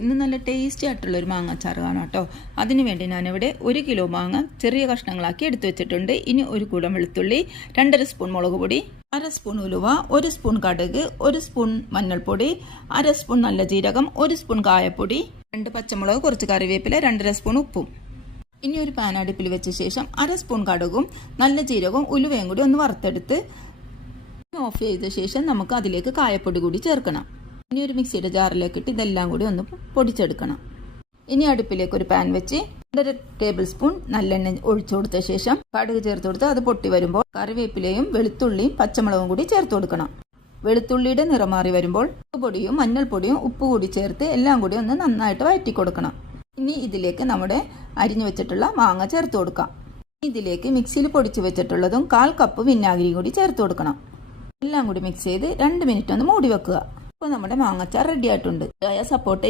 ഇന്ന് നല്ല ടേസ്റ്റി ആയിട്ടുള്ളൊരു മാങ്ങാച്ചാറ് കാണാം കേട്ടോ. അതിന് വേണ്ടി ഞാനിവിടെ 1 കിലോ മാങ്ങ ചെറിയ കഷ്ണങ്ങളാക്കി എടുത്തു വെച്ചിട്ടുണ്ട്. ഇനി 1 കൂടം വെളുത്തുള്ളി, 2.5 സ്പൂൺ മുളക് പൊടി, 1/2 സ്പൂൺ ഉലുവ, 1 സ്പൂൺ കടുക്, 1 സ്പൂൺ മഞ്ഞൾപ്പൊടി, 1/2 സ്പൂൺ നല്ല ജീരകം, 1 സ്പൂൺ കായപ്പൊടി, 2 പച്ചമുളക്, കുറച്ച് കറിവേപ്പില, 2.5 സ്പൂൺ ഉപ്പും. ഇനി ഒരു പാൻ അടുപ്പിൽ വെച്ച ശേഷം 1/2 സ്പൂൺ കടുകും നല്ല ജീരകവും ഉലുവയും കൂടി ഒന്ന് വറുത്തെടുത്ത് ഓഫ് ചെയ്ത ശേഷം നമുക്ക് അതിലേക്ക് കായപ്പൊടി കൂടി ചേർക്കണം. ഇനി ഒരു മിക്സിയുടെ ജാറിലേക്ക് ഇട്ട് ഇതെല്ലാം കൂടി ഒന്ന് പൊടിച്ചെടുക്കണം. ഇനി അടുപ്പിലേക്ക് ഒരു പാൻ വെച്ച് 1 ടേബിൾ സ്പൂൺ നല്ലെണ്ണ ഒഴിച്ചു കൊടുത്ത ശേഷം കടുക് ചേർത്ത് കൊടുത്ത് അത് പൊട്ടി വരുമ്പോൾ കറിവേപ്പിലയും വെളുത്തുള്ളിയും പച്ചമുളകും കൂടി ചേർത്ത് കൊടുക്കണം. വെളുത്തുള്ളിയുടെ നിറം മാറി വരുമ്പോൾ പൊടിയും മഞ്ഞൾപ്പൊടിയും ഉപ്പ് കൂടി ചേർത്ത് എല്ലാം കൂടി ഒന്ന് നന്നായിട്ട് വഴറ്റി കൊടുക്കണം. ഇനി ഇതിലേക്ക് നമ്മുടെ അരിഞ്ഞു വെച്ചിട്ടുള്ള മാങ്ങ ചേർത്ത് കൊടുക്കാം. ഇതിലേക്ക് മിക്സിയിൽ പൊടിച്ചു വെച്ചിട്ടുള്ളതും 1/4 കപ്പ് വിനാഗിരി കൂടി ചേർത്ത് കൊടുക്കണം. എല്ലാം കൂടി മിക്സ് ചെയ്ത് 2 മിനിറ്റ് ഒന്ന് മൂടി വെക്കുക. അപ്പോൾ നമ്മുടെ മാങ്ങാച്ചാർ റെഡി ആയിട്ടുണ്ട്. സപ്പോർട്ട്